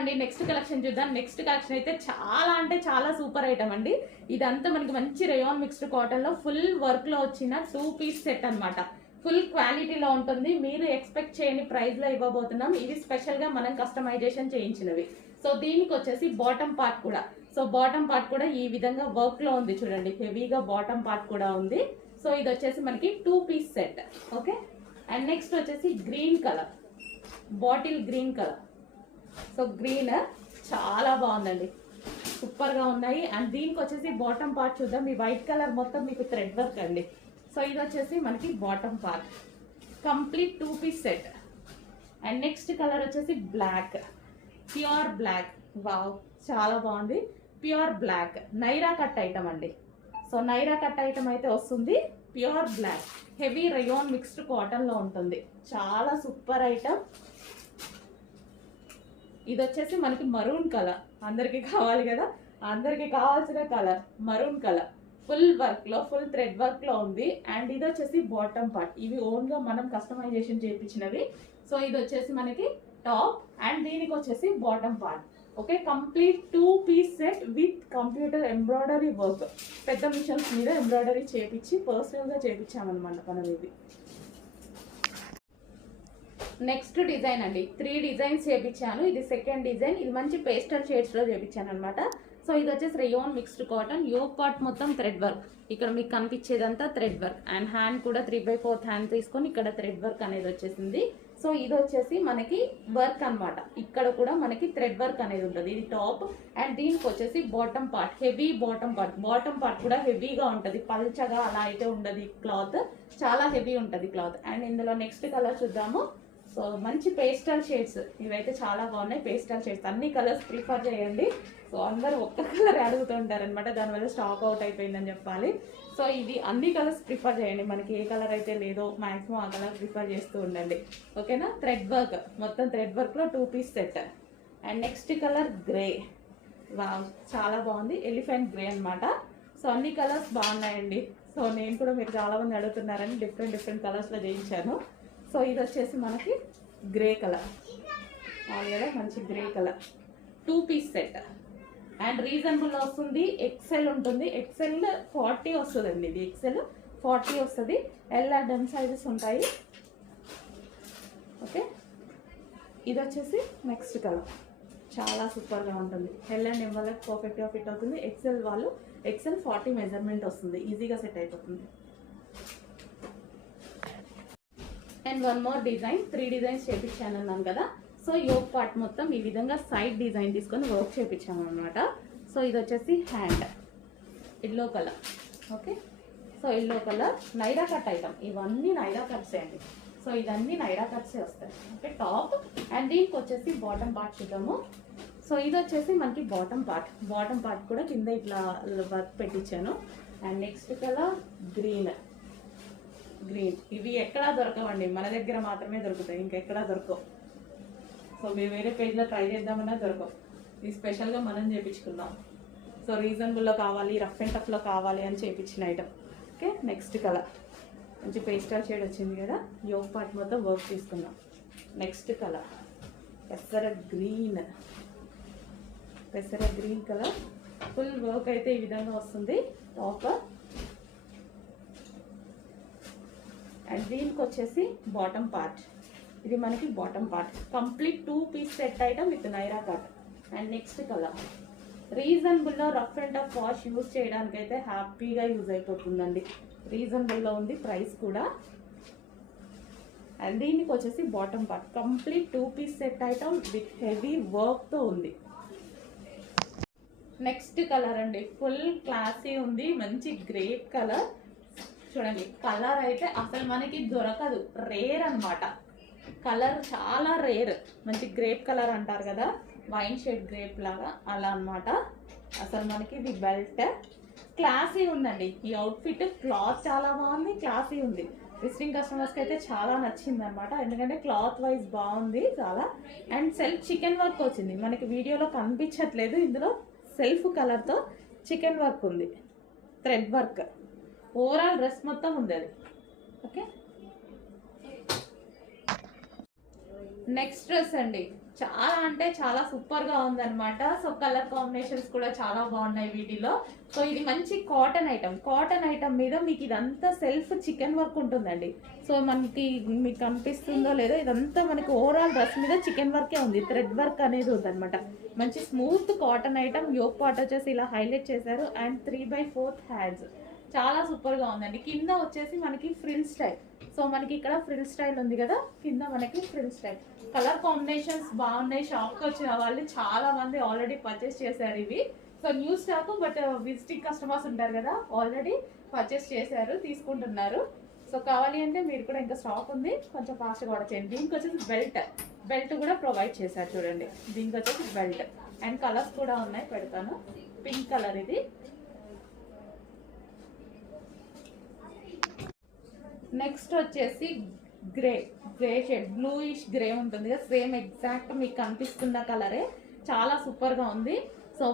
అండి next collection చూద్దాం. Next collection అయితే చాలా అంటే చాలా సూపర్ ఐటమ్ అండి. ఇదంతా మనకి మంచి రేయాన్ మిక్స్డ్ కాటన్ లో ఫుల్ వర్క్ లో వచ్చిన 2 పీస్ సెట్ అన్నమాట. ఫుల్ క్వాలిటీలో ఉంటుంది. మీరు ఎక్స్పెక్ట్ చేయని ప్రైస్ లో ఇవ్వబోతున్నాం. ఇది స్పెషల్ గా మనం కస్టమైజేషన్ చేయించినవి. సో దీనికి వచ్చేసి బాటమ్ పార్ట్ కూడా, సో బాటమ్ పార్ట్ కూడా ఈ విధంగా వర్క్ లో ఉంది చూడండి. హెవీగా బాటమ్ పార్ట్ కూడా ఉంది. సో ఇది వచ్చేసి మనకి 2 piece set. Okay, and next వచ్చేసి green colour, bottle green colour. So green చాలా బాగుందండి, సూపర్ గా ఉన్నాయి. అండ్ దీనికి వచ్చేసి బాటమ్ పార్ట్ చూద్దాం. ఈ వైట్ కలర్ మొత్తం మీకు థ్రెడ్ వర్క్ అండి. సో ఇది వచ్చేసి మనకి bottom part, complete 2 piece set. And next colour వచ్చేసి బ్లాక్, ప్యూర్ బ్లాక్. వావ్, చాలా బాగుంది. Pure black Naira cut item అండి. సో నైరా కట్ ఐటమ్ అయితే వస్తుంది. Pure black, heavy rayon mixed cotton లో ఉంటుంది. చాలా సూపర్ ఐటమ్. ఇది వచ్చేసి మనకి మరూన్ కలర్, అందరికి కావాలి కదా, అందరికి కావాల్సిన colour maroon colour. Full work లో, ఫుల్ థ్రెడ్ వర్క్ లో ఉంది. అండ్ ఇది వచ్చేసి బాటమ్ పార్ట్. ఇవి ఓన్ గా మనం కస్టమైజేషన్ చేయించినవి. సో ఇది వచ్చేసి మనకి టాప్ అండ్ దీనికి వచ్చేసి bottom part. Okay, complete 2 piece set with computer embroidery work. పెద్ద మిషన్స్ మీద ఎంబ్రాయిడరీ చేపించి పర్సనల్ గా చేపించామన్నమాట మనం. ఇది నెక్స్ట్ డిజైన్ అండి. 3 డిజైన్స్ చేపించాను. ఇది సెకండ్ డిజైన్. ఇది మంచి పేస్టల్ షేడ్స్ లో చేపించాను అనమాట. సో ఇది వచ్చేసి rayon mixed cotton. Yoke part మొత్తం థ్రెడ్ వర్క్. ఇక్కడ మీకు కనిపించేదంతా థ్రెడ్ వర్క్. అండ్ హ్యాండ్ కూడా 3/4 హ్యాండ్ తీసుకొని ఇక్కడ థ్రెడ్ వర్క్ అనేది వచ్చేసింది. సో ఇది వచ్చేసి మనకి వర్క్ అనమాట. ఇక్కడ కూడా మనకి థ్రెడ్ వర్క్ అనేది ఉంటుంది. ఇది టాప్. అండ్ దీనికి వచ్చేసి bottom part, heavy bottom part. Bottom part కూడా హెవీగా ఉంటుంది, పల్చగా అలా అయితే ఉండదు. క్లాత్ చాలా హెవీ ఉంటుంది క్లాత్. అండ్ ఇందులో నెక్స్ట్ కలర్ చూద్దాము. సో మంచి పేస్టల్ షేడ్స్, ఇవైతే చాలా బాగున్నాయి. పేస్టల్ షేడ్స్ అన్ని కలర్స్ ప్రిఫర్ చేయండి. సో అందరూ ఒక్క కలర్ అడుగుతుంటారు అనమాట, దానివల్ల స్టాక్ అవుట్ అయిపోయిందని చెప్పాలి. సో ఇది అన్ని కలర్స్ ప్రిఫర్ చేయండి. మనకి ఏ కలర్ అయితే లేదో మాక్సిమం ఆ కలర్ ప్రిఫర్ చేస్తూ ఉండండి. ఓకేనా. థ్రెడ్ వర్క్, మొత్తం థ్రెడ్ వర్క్లో 2 piece set. And next colour grey. Wow, చాలా బాగుంది. ఎలిఫెంట్ గ్రే అనమాట. సో అన్ని కలర్స్ బాగున్నాయండి. సో నేను కూడా మీరు చాలామంది అడుగుతున్నారని డిఫరెంట్ కలర్స్లో చేయించాను. సో ఇది వచ్చేసి మనకి గ్రే కలర్, కదా మంచి grey colour. 2 piece set and reasonable వస్తుంది. ఎక్సెల్ ఉంటుంది. ఎక్సెల్ 40 వస్తుందండి. ఇది ఎక్సెల్ 40 వస్తుంది. ఎల్ అండ్ ఎం సైజెస్ ఉంటాయి. ఓకే, ఇది వచ్చేసి నెక్స్ట్ కలర్, చాలా సూపర్గా ఉంటుంది. ఎల్ అండ్ ఎం వాళ్ళకి పర్ఫెక్ట్గా ఫిట్ అవుతుంది. ఎక్సెల్ వాళ్ళు ఎక్సెల్ 40 మెజర్మెంట్ వస్తుంది, ఈజీగా సెట్ అయిపోతుంది. And one more design. 3 designs చేయించాను అన్నాను కదా. సో యోక్ పార్ట్ మొత్తం ఈ విధంగా సైడ్ డిజైన్ తీసుకొని వర్క్ చేయించాము అనమాట. సో ఇది వచ్చేసి hand, yellow colour. Okay, so yellow colour Naira cut item. ఇవన్నీ నైరా కట్సే అండి. సో ఇవన్నీ నైరా కట్సే వస్తాయి. Okay, top. అండ్ దీనికి వచ్చేసి బాటమ్ పార్ట్ చూద్దాము. సో ఇది వచ్చేసి మనకి బాటమ్ పార్ట్. బాటమ్ పార్ట్ కూడా కింద ఇట్లా వర్క్ పెట్టించాను. And next colour green. Green ఇవి ఎక్కడా దొరకవండి, మన దగ్గర మాత్రమే దొరుకుతాయి, ఇంకెక్కడా దొరకవు. సో మీరు వేరే పేజ్లో ట్రై చేద్దామన్నా దొరకవు. ఇది స్పెషల్గా మనం చేయించుకుందాం. సో రీజనబుల్లో కావాలి, రఫ్ అండ్ టఫ్లో కావాలి అని చేయించిన ఐటమ్. ఓకే, నెక్స్ట్ కలర్ మంచి పేస్టల్ షేడ్ వచ్చింది కదా. యోక్ పార్ట్ మొత్తం వర్క్ తీసుకుందాం. నెక్స్ట్ కలర్ పెసర గ్రీన్. పెసర గ్రీన్ కలర్ ఫుల్ వర్క్ అయితే ఈ విధంగా వస్తుంది టాప్. అండ్ దీనికి వచ్చేసి బాటమ్ పార్ట్. ఇది మనకి bottom part, complete 2 piece set item with Naira cut. And next colour రీజనబుల్లో rough and tough wash use చేయడానికి అయితే హ్యాపీగా యూజ్ అయిపోతుందండి. రీజనబుల్లో ఉంది ప్రైస్ కూడా. అండ్ దీనికి వచ్చేసి bottom part, complete 2 piece set item with heavy వర్క్తో ఉంది. నెక్స్ట్ కలర్ అండి, ఫుల్ క్లాసీ ఉంది. మంచి గ్రేప్ కలర్. చూడండి, కలర్ అయితే అసలు మనకి దొరకదు, రేర్ అనమాట. కలర్ చాలా రేర్. మంచి గ్రేప్ కలర్ అంటారు కదా, వైన్ షేడ్ గ్రేప్ లాగా అలా అనమాట. అసలు మనకి ఇది బెల్ట్ క్లాసీ ఉందండి. ఈ అవుట్ఫిట్ క్లాత్ చాలా బాగుంది, క్లాసీ ఉంది. విజిటింగ్ కస్టమర్స్కి అయితే చాలా నచ్చింది అనమాట, ఎందుకంటే క్లాత్ వైజ్ బాగుంది చాలా. అండ్ సెల్ఫ్ చికెన్ వర్క్ వచ్చింది, మనకి వీడియోలో కనిపించట్లేదు. ఇందులో సెల్ఫ్ కలర్తో చికెన్ వర్క్ ఉంది, థ్రెడ్ వర్క్. ఓవరాల్ డ్రెస్ మొత్తం ఉంది అది. ఓకే, నెక్స్ట్ డ్రెస్ అండి. చాలా అంటే చాలా సూపర్ గా ఉందన్నమాట. సో కలర్ కాంబినేషన్స్ కూడా చాలా బాగున్నాయి వీటిలో. సో ఇది మంచి కాటన్ ఐటమ్ మీద మీకు ఇదంతా సెల్ఫ్ చికెన్ వర్క్ ఉంటుందండి. సో మనకి మీకు కనిపిస్తుందో లేదో, ఇదంతా మనకి ఓవరాల్ డ్రెస్ మీద చికెన్ వర్కే ఉంది, థ్రెడ్ వర్క్ అనేది ఉందన్నమాట. మంచి smooth cotton item. Yoke part వచ్చేసి ఇలా హైలైట్ చేశారు అండ్ 3/4 హ్యాండ్స్. చాలా సూపర్ గా ఉందండి. కింద వచ్చేసి మనకి ఫ్రిల్ స్టైల్. సో మనకి ఇక్కడ ఫ్రిల్ స్టైల్ ఉంది కదా, కింద మనకి ఫ్రిల్ స్టైల్. కలర్ కాంబినేషన్స్ బాగున్నాయి. షాప్కి వచ్చిన వాళ్ళు చాలా మంది ఆల్రెడీ పర్చేస్ చేశారు ఇవి. So new stock, but visiting customers ఉంటారు కదా, ఆల్రెడీ పర్చేస్ చేశారు, తీసుకుంటున్నారు. సో కావాలి అంటే మీరు కూడా ఇంకా స్టాక్ ఉంది, కొంచెం ఫాస్ట్గా ఆర్డర్ చేయండి. దీనికి వచ్చేసి బెల్ట్ కూడా ప్రొవైడ్ చేశారు చూడండి. దీనికి వచ్చేసి బెల్ట్ అండ్ కలర్స్ కూడా ఉన్నాయి, పెడతాను. పింక్ కలర్ ఇది. నెక్స్ట్ వచ్చేసి గ్రే షేడ్, బ్లూయిష్ గ్రే ఉంటుంది కదా, సేమ్ ఎగ్జాక్ట్ మీకు కనిపిస్తున్న కలరే. చాలా సూపర్గా ఉంది. సో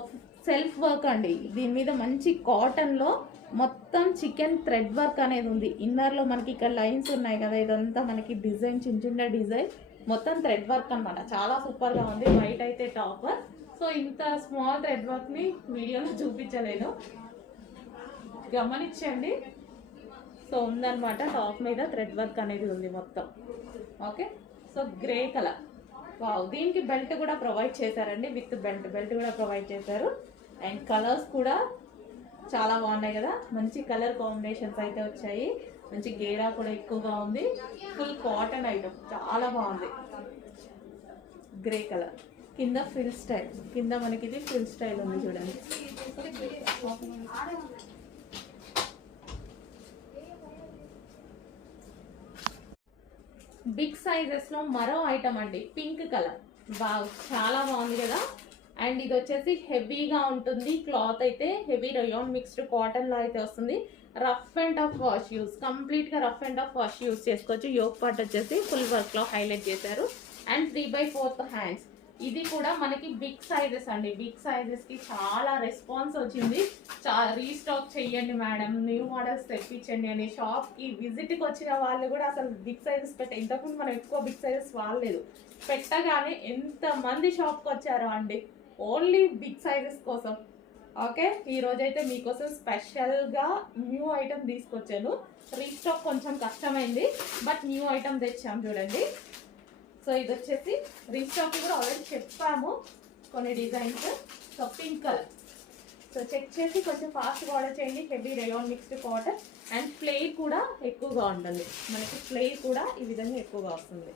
సెల్ఫ్ వర్క్ అండి, దీని మీద మంచి కాటన్లో మొత్తం చికెన్ థ్రెడ్ వర్క్ అనేది ఉంది. ఇన్నర్లో మనకి ఇక్కడ లైన్స్ ఉన్నాయి కదా, ఇదంతా మనకి డిజైన్, చిన్న డిజైన్, మొత్తం థ్రెడ్ వర్క్ అనమాట. చాలా సూపర్గా ఉంది. వైట్ అయితే టాపర్. సో ఇంత స్మాల్ థ్రెడ్ వర్క్ని వీడియోలో చూపించలేను, గమనించండి. సో ఉందన్నమాట, టాప్ మీద థ్రెడ్ వర్క్ అనేది ఉంది మొత్తం. Okay, so grey colour. Wow, దీనికి బెల్ట్ కూడా ప్రొవైడ్ చేశారండి, విత్ బెల్ట్ కూడా ప్రొవైడ్ చేశారు. అండ్ కలర్స్ కూడా చాలా బాగున్నాయి కదా, మంచి కలర్ కాంబినేషన్స్ అయితే వచ్చాయి. మంచి గేరా కూడా ఎక్కువగా ఉంది. ఫుల్ కాటన్ ఐటమ్, చాలా బాగుంది. గ్రే కలర్ కింద ఫ్రిల్ స్టైల్, కింద మనకి ఇది ఫ్రిల్ స్టైల్ ఉంది చూడండి. బిగ్ సైజెస్ లో మరో ఐటమ్ అండి, పింక్ కలర్. వావ్, చాలా బాగుంది కదా. అండ్ ఇది వచ్చేసి హెవీగా ఉంటుంది. క్లాత్ అయితే హెవీ రయాన్ మిక్స్డ్ కాటన్ లో అయితే వస్తుంది. Rough and tough wash use, complete గా rough and tough wash use చేసుకోవచ్చు. యోక్ పార్ట్ వచ్చేసి ఫుల్ వర్క్ లో హైలైట్ చేశారు అండ్ 3/4 హ్యాండ్స్. ఇది కూడా మనకి బిగ్ సైజెస్ అండి. బిగ్ సైజెస్ కి చాలా రెస్పాన్స్ వచ్చింది. రీస్టాక్ చెయ్యండి మేడం, న్యూ మోడల్స్ తెప్పించండి అని షాప్ కి విజిట్ కి వచ్చిన వాళ్ళు కూడా అసలు బిగ్ సైజెస్ ఇంతకుముందు మనం ఎక్కువ బిగ్ సైజెస్ వాడలేదు, పెట్టగానే ఎంత మంది షాప్ కి వచ్చారో అండి, ఓన్లీ బిగ్ సైజెస్ కోసం. ఓకే, ఈ రోజైతే మీకోసం స్పెషల్ గా న్యూ ఐటమ్ తీసుకొచ్చాను. రీస్టాక్ కొంచెం కష్టమైంది, బట్ న్యూ ఐటమ్ తెచ్చాము చూడండి. సో ఇది వచ్చేసి రీస్టాక్ కూడా ఆల్రెడీ చెప్పాము కొన్ని designs. So pink colour. So check చేసి కొంచెం ఫాస్ట్గా ఆర్డర్ చేయండి. Heavy rayon mixed cotton and flare కూడా ఎక్కువగా ఉంటుంది. మనకి ఫ్లేర్ కూడా ఈ విధంగా ఎక్కువగా వస్తుంది.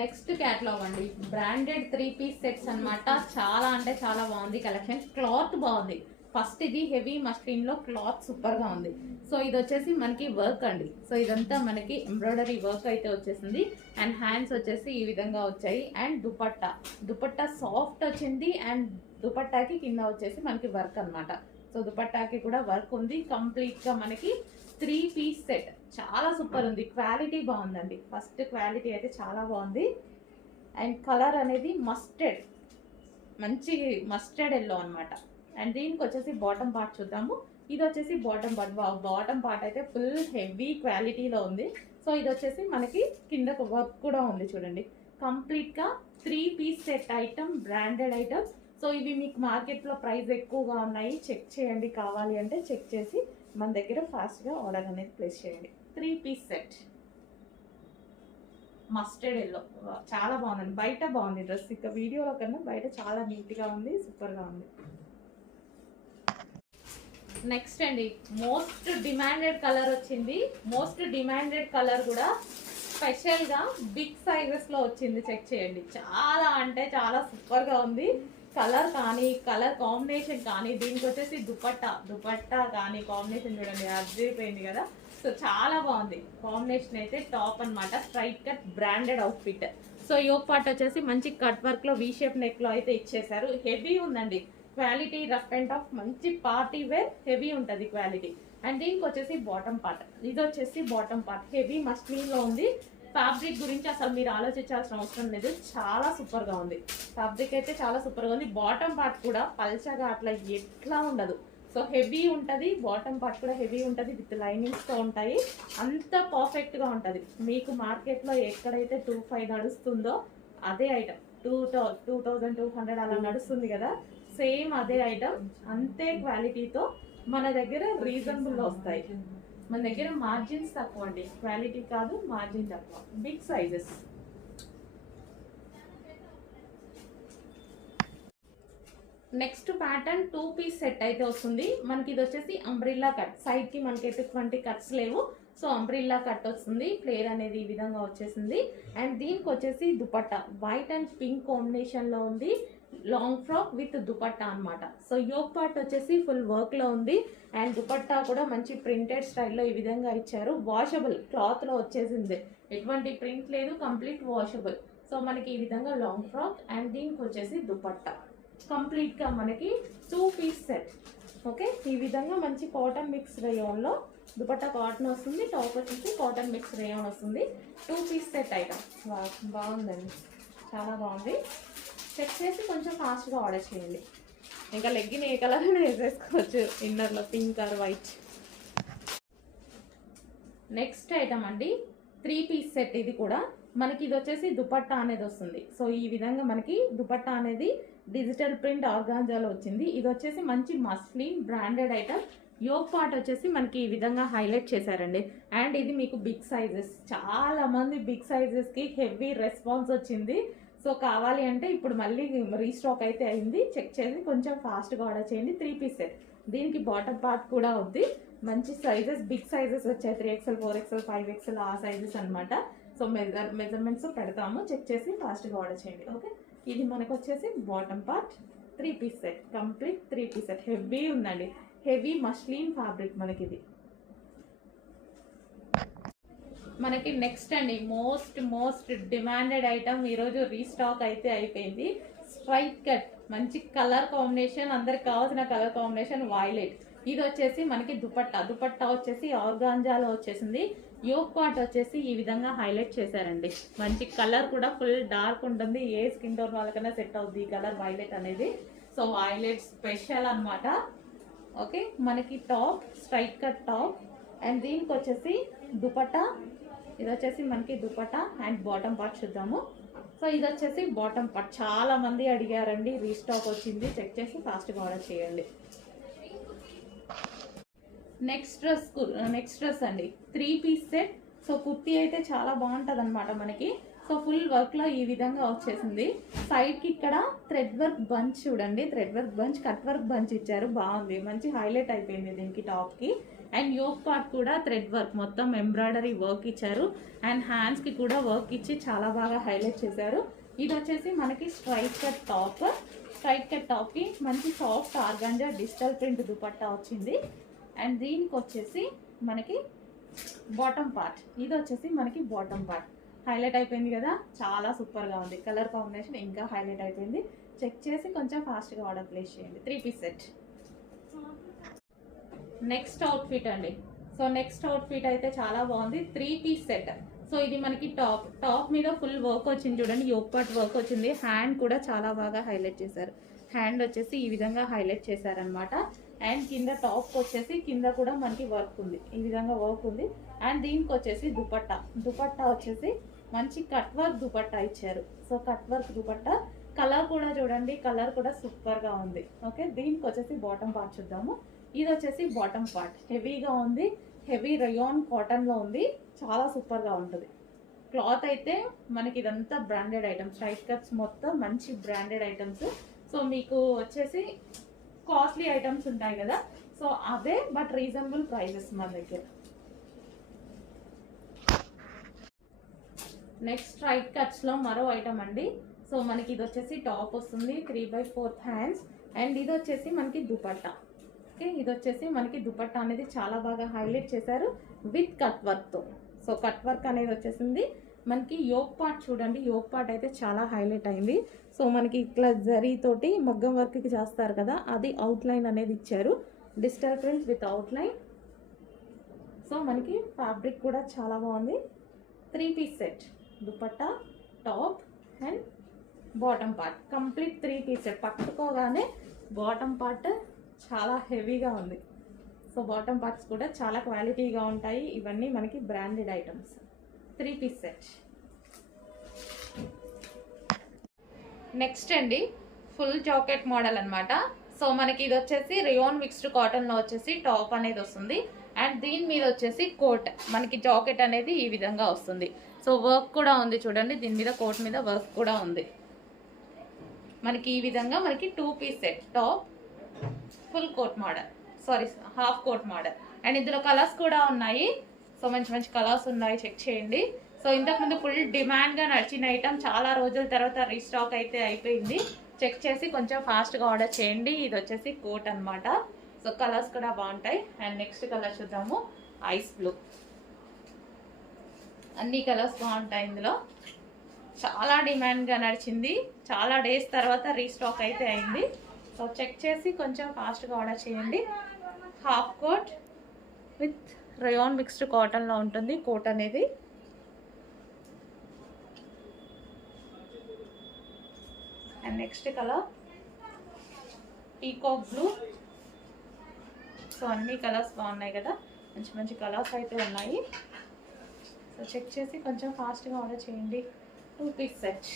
నెక్స్ట్ క్యాటలాగ్ అండి, బ్రాండెడ్ 3 పీస్ సెట్స్ అన్నమాట. చాలా అంటే చాలా బాగుంది కలెక్షన్. క్లాత్ బాగుంది. ఫస్ట్ ఇది హెవీ మస్లిన్ లో క్లాత్ సూపర్ గా ఉంది. సో ఇది వచ్చేసి మనకి వర్క్ అండి. సో ఇదంతా మనకి ఎంబ్రాయిడరీ వర్క్ అయితే వచ్చేసింది. అండ్ హ్యాండ్స్ వచ్చేసి ఈ విధంగా వచ్చాయి. అండ్ దుపట్టా సాఫ్ట్ వచ్చింది. అండ్ దుపట్టాకి కింద వచ్చేసి మనకి వర్క్ అన్నమాట. సో దుపట్టాకి కూడా వర్క్ ఉంది. కంప్లీట్ గా మనకి 3 పీస్ సెట్. చాలా సూపర్ ఉంది. క్వాలిటీ బాగుందండి. ఫస్ట్ క్వాలిటీ అయితే చాలా బాగుంది. అండ్ కలర్ అనేది మస్టర్డ్, మంచి మస్టర్డ్ ఎల్లో అనమాట. అండ్ దీనికి వచ్చేసి బాటమ్ పార్ట్ చూద్దాము. ఇది వచ్చేసి బాటమ్ పార్ట్. బాటమ్ పార్ట్ అయితే ఫుల్ హెవీ క్వాలిటీలో ఉంది. సో ఇది వచ్చేసి మనకి కింద వర్క్ కూడా ఉంది చూడండి. కంప్లీట్గా 3 piece set item, branded item. So ఇవి మీకు మార్కెట్లో ప్రైస్ ఎక్కువగా ఉన్నాయి, చెక్ చేయండి. కావాలి అంటే చెక్ చేసి మన దగ్గర ఫాస్ట్గా ఆర్డర్ అనేది ప్లేస్ చేయండి. 3 పీస్ సెట్ మస్టర్డ్ ఎల్లో, చాలా బాగుందండి. బయట బాగుంది డ్రెస్, ఇక వీడియోలో కన్నా బయట చాలా నీట్గా ఉంది, సూపర్గా ఉంది. నెక్స్ట్ అండి, మోస్ట్ డిమాండెడ్ కలర్ వచ్చింది. మోస్ట్ డిమాండెడ్ కలర్ కూడా స్పెషల్గా బిగ్ సైజెస్లో వచ్చింది. చెక్ చేయండి. చాలా అంటే చాలా సూపర్గా ఉంది. కలర్ కానీ, కలర్ కాంబినేషన్ కానీ, దీనికి వచ్చేసి దుపట్టా కానీ కాంబినేషన్ చూడండి, అదిరిపోయింది కదా. సో చాలా బాగుంది కాంబినేషన్ అయితే, టాప్ అనమాట. Straight cut branded outfit. So yoke part వచ్చేసి మంచి కట్ వర్క్లో వీ షేప్ నెక్లో అయితే ఇచ్చేసారు. హెవీ ఉందండి క్వాలిటీ, రఫ్ అండ్ టఫ్, మంచి పార్టీ వేర్, హెవీ ఉంటుంది క్వాలిటీ. అండ్ దీనికి వచ్చేసి బాటమ్ పార్ట్. ఇది వచ్చేసి బాటమ్ పార్ట్ హెవీ మస్లిన్లో ఉంది. ఫ్యాబ్రిక్ గురించి అసలు మీరు ఆలోచించాల్సిన అవసరం లేదు, చాలా సూపర్గా ఉంది. ఫ్యాబ్రిక్ అయితే చాలా సూపర్గా ఉంది. బాటమ్ పార్ట్ కూడా పల్చగా అట్లా ఎట్లా ఉండదు, సో హెవీ ఉంటుంది, బాటమ్ పార్ట్ కూడా హెవీ ఉంటుంది, విత్ లైనింగ్స్తో ఉంటాయి. అంత పర్ఫెక్ట్గా ఉంటుంది. మీకు మార్కెట్లో ఎక్కడైతే 2500 నడుస్తుందో అదే ఐటమ్ 2200 అలా నడుస్తుంది కదా, సేమ్ అదే ఐటమ్, అంతే క్వాలిటీతో మన దగ్గర రీజనబుల్లో వస్తాయి. మన దగ్గర మార్జిన్స్ తక్కువ అండి, క్వాలిటీ కాదు మార్జిన్ తక్కువ, big sizes. Next pattern 2 piece set అయితే వస్తుంది మనకి. ఇది వచ్చేసి అంబ్రిల్లా కట్, సైడ్ కి మనకి ఎటువంటి కట్స్ లేవు. సో అంబ్రిల్లా కట్ వస్తుంది, ఫ్లేర్ అనేది ఈ విధంగా వచ్చేసింది. అండ్ దీనికి వచ్చేసి dupatta white and pink combination లో ఉంది, లాంగ్ ఫ్రాక్ విత్ దుపట్టా అన్నమాట. సో యోక్ పార్ట్ వచ్చేసి ఫుల్ వర్క్ లో ఉంది. అండ్ దుపట్టా కూడా మంచి ప్రింటెడ్ స్టైల్లో ఈ విధంగా ఇచ్చారు. వాషబుల్ క్లాత్ లో వచ్చేసింది, ఎటువంటి ప్రింట్ లేదు, కంప్లీట్ వాషబుల్. సో మనకి ఈ విధంగా లాంగ్ ఫ్రాక్ అండ్ దీనికి వచ్చేసి దుపట్టా కంప్లీట్ గా మనకి 2 పీస్ సెట్. ఓకే, ఈ విధంగా మంచి కాటన్ మిక్స్ రేయాన్ లో దుపట్టా కాటన్ వస్తుంది, టాప్ వచ్చేసి కాటన్ మిక్స్ రేయాన్ వస్తుంది. 2 పీస్ సెట్ ఐటమ్ బాగుందండి, చాలా బాగుంది. చెక్ చేసి కొంచెం ఫాస్ట్గా ఆర్డర్ చేయండి. ఇంకా లెగ్గిన్ ఏ కలర్ అయినా వేసేసుకోవచ్చు, ఇన్నర్లో pink or white. Next item అండి 3 పీస్ సెట్. ఇది కూడా మనకి ఇది వచ్చేసి దుపట్టా అనేది వస్తుంది. సో ఈ విధంగా మనకి దుపట్టా అనేది డిజిటల్ ప్రింట్ ఆర్గాంజాలో వచ్చింది. ఇది వచ్చేసి మంచి muslin branded item. Yoke part వచ్చేసి మనకి ఈ విధంగా హైలైట్ చేశారండి. అండ్ ఇది మీకు బిగ్ సైజెస్, చాలా మంది బిగ్ సైజెస్కి హెవీ రెస్పాన్స్ వచ్చింది. సో కావాలి అంటే ఇప్పుడు మళ్ళీ రీస్టాక్ అయితే అయింది, చెక్ చేసి కొంచెం ఫాస్ట్గా ఆర్డర్ చేయండి. 3 పీస్ సెట్, దీనికి బాటమ్ పార్ట్ కూడా ఉంది. మంచి సైజెస్, బిగ్ సైజెస్ వచ్చాయి, 3XL 4XL 5XL ఆ సైజెస్ అనమాట. సో మెజర్మెంట్స్ పెడతాము, చెక్ చేసి ఫాస్ట్గా ఆర్డర్ చేయండి. ఓకే, ఇది మనకు వచ్చేసి bottom part 3 piece set, complete 3 piece set. Heavy ఉందండి, హెవీ మస్లిన్ ఫ్యాబ్రిక్ మనకి ఇది. మనకి నెక్స్ట్ అండి మోస్ట్ డిమాండెడ్ ఐటమ్, ఈరోజు రీస్టాక్ అయితే అయిపోయింది. స్ట్రైట్ కట్, మంచి కలర్ కాంబినేషన్, అందరికి కావాల్సిన కలర్ కాంబినేషన్ వైలెట్. ఇది వచ్చేసి మనకి దుపట్టా వచ్చేసి ఆర్గాంజాలో వచ్చేసింది. యోక్ పార్ట్ వచ్చేసి ఈ విధంగా హైలైట్ చేశారండి. మంచి కలర్ కూడా ఫుల్ డార్క్ ఉంటుంది, ఏ స్కిన్ టోన్ వాళ్ళకైనా సెట్ అవుతుంది ఈ కలర్ వైలెట్ అనేది. సో వైలెట్ స్పెషల్ అనమాట. ఓకే, మనకి top straight cut top and దీనికి వచ్చేసి దుపట్టా. ఇది వచ్చేసి మనకి దుపట్టా అండ్ బాటమ్ పార్ట్ చూద్దాము. సో ఇది వచ్చేసి బాటమ్ పార్ట్, చాలా మంది అడిగారండి, రీస్టాక్ వచ్చింది, చెక్ చేసి ఫాస్ట్గా ఆర్డర్ చేయండి. నెక్స్ట్ డ్రెస్ అండి 3 పీస్ సెట్. సో కుర్తీ అయితే చాలా బాగుంటుంది అనమాట మనకి. సో ఫుల్ వర్క్ లో ఈ విధంగా వచ్చేసింది. సైడ్ కి ఇక్కడ థ్రెడ్ వర్క్ బంచ్ చూడండి, thread work bunch, cut work bunch ఇచ్చారు, బాగుంది, మంచి హైలైట్ అయిపోయింది దీనికి టాప్ కి. అండ్ యోక్ పార్ట్ కూడా థ్రెడ్ వర్క్, మొత్తం ఎంబ్రాయిడరీ వర్క్ ఇచ్చారు. అండ్ హ్యాండ్స్ కి కూడా వర్క్ ఇచ్చి చాలా బాగా హైలైట్ చేశారు. ఇది వచ్చేసి మనకి స్ట్రైట్ కట్ టాప్ కి మంచి soft organza digital print dupatta వచ్చింది. అండ్ దీనికి వచ్చేసి మనకి బాటమ్ పార్ట్, ఇది వచ్చేసి మనకి బాటమ్ పార్ట్ హైలైట్ అయిపోయింది కదా, చాలా సూపర్గా ఉంది. కలర్ కాంబినేషన్ ఇంకా హైలైట్ అయిపోయింది, చెక్ చేసి కొంచెం ఫాస్ట్గా ఆర్డర్ ప్లేస్ చేయండి. 3 పీస్ సెట్. నెక్స్ట్ అవుట్ఫిట్ అండి. సో నెక్స్ట్ అవుట్ఫిట్ అయితే చాలా బాగుంది, 3 పీస్ సెట్. సో ఇది మనకి టాప్ మీద ఫుల్ వర్క్ వచ్చింది చూడండి, యోక్ పార్ట్ వర్క్ వచ్చింది. హ్యాండ్ కూడా చాలా బాగా హైలైట్ చేశారు, హ్యాండ్ వచ్చేసి ఈ విధంగా హైలైట్ చేశారనమాట. అండ్ కింద టాప్ వచ్చేసి కింద కూడా మనకి వర్క్ ఉంది, ఈ విధంగా వర్క్ ఉంది. అండ్ దీనికి వచ్చేసి దుపట్టా వచ్చేసి మంచి కట్ వర్క్ దుపట్టా ఇచ్చారు. So cut work dupatta, colour కూడా చూడండి, కలర్ కూడా సూపర్గా ఉంది. ఓకే, దీనికి వచ్చేసి బాటమ్ పార్ట్ చూద్దాము. ఇది వచ్చేసి బాటమ్ పార్ట్, హెవీగా ఉంది, హెవీ రయాన్ కాటన్లో ఉంది, చాలా సూపర్గా ఉంటుంది. క్లాత్ అయితే మనకి ఇదంతా బ్రాండెడ్ ఐటమ్స్, స్ట్రైట్ కట్స్ మొత్తం మంచి బ్రాండెడ్ ఐటమ్స్. సో మీకు వచ్చేసి కాస్ట్లీ ఐటమ్స్ ఉంటాయి కదా, సో అదే బట్ రీజనబుల్ ప్రైజెస్ మన దగ్గర. నెక్స్ట్ స్ట్రైట్ కట్స్లో మరో ఐటమ్ అండి. సో మనకి ఇది వచ్చేసి టాప్ వస్తుంది, 3/4 హ్యాండ్స్. అండ్ ఇది వచ్చేసి మనకి దుపట్టా. ఓకే, ఇది వచ్చేసి మనకి దుపట్టా అనేది చాలా బాగా హైలైట్ చేశారు విత్ కట్ వర్క్తో. సో కట్ వర్క్ అనేది వచ్చేసింది మనకి. యోక్ పార్ట్ చూడండి, యోక్ పార్ట్ అయితే చాలా హైలైట్ అయింది. సో మనకి ఇట్లా జరీతోటి మగ్గం వర్క్కి చేస్తారు కదా, అది అవుట్లైన్ అనేది ఇచ్చారు, digital print with outline. So మనకి ఫ్యాబ్రిక్ కూడా చాలా బాగుంది. 3 piece set, dupatta, top and bottom part, complete 3 piece set. పట్టుకోగానే బాటమ్ పార్ట్ చాలా హెవీగా ఉంది. సో బాటమ్ పార్ట్స్ కూడా చాలా క్వాలిటీగా ఉంటాయి. ఇవన్నీ మనకి branded items. 3 piece set. Next అండి ఫుల్ జాకెట్ మోడల్ అన్నమాట. సో మనకి ఇది వచ్చేసి రియోన్ మిక్స్డ్ కాటన్లో వచ్చేసి టాప్ అనేది వస్తుంది. అండ్ దీని మీద వచ్చేసి కోట్, మనకి జాకెట్ అనేది ఈ విధంగా వస్తుంది. సో వర్క్ కూడా ఉంది చూడండి, దీని మీద కోట్ మీద వర్క్ కూడా ఉంది. మనకి ఈ విధంగా మనకి 2 piece set, top, full coat model, sorry half coat model. And ఇందులో కలర్స్ కూడా ఉన్నాయి. సో మంచి మంచి కలర్స్ ఉన్నాయి, చెక్ చేయండి. సో ఇంతకుముందు ఫుల్ డిమాండ్గా నడిచిన ఐటమ్ చాలా రోజుల తర్వాత రీస్టాక్ అయితే అయిపోయింది. చెక్ చేసి కొంచెం ఫాస్ట్గా ఆర్డర్ చేయండి. ఇది వచ్చేసి కోట్ అన్నమాట. సో కలర్స్ కూడా బాగుంటాయి. అండ్ నెక్స్ట్ కలర్ చూద్దాము, ఐస్ బ్లూ. అన్ని కలర్స్ బాగుంటాయి. ఇందులో చాలా డిమాండ్గా నడిచింది, చాలా డేస్ తర్వాత రీస్టాక్ అయితే అయింది. సో చెక్ చేసి కొంచెం ఫాస్ట్గా ఆర్డర్ చేయండి. Half coat with rayon mixed కాటన్లో ఉంటుంది కోట్ అనేది. And next colour peacock blue. So అన్ని కలర్స్ బాగున్నాయి కదా, మంచి మంచి కలర్స్ అయితే ఉన్నాయి. సో చెక్ చేసి కొంచెం ఫాస్ట్గా ఆర్డర్ చేయండి. 2 పీస్ సెట్.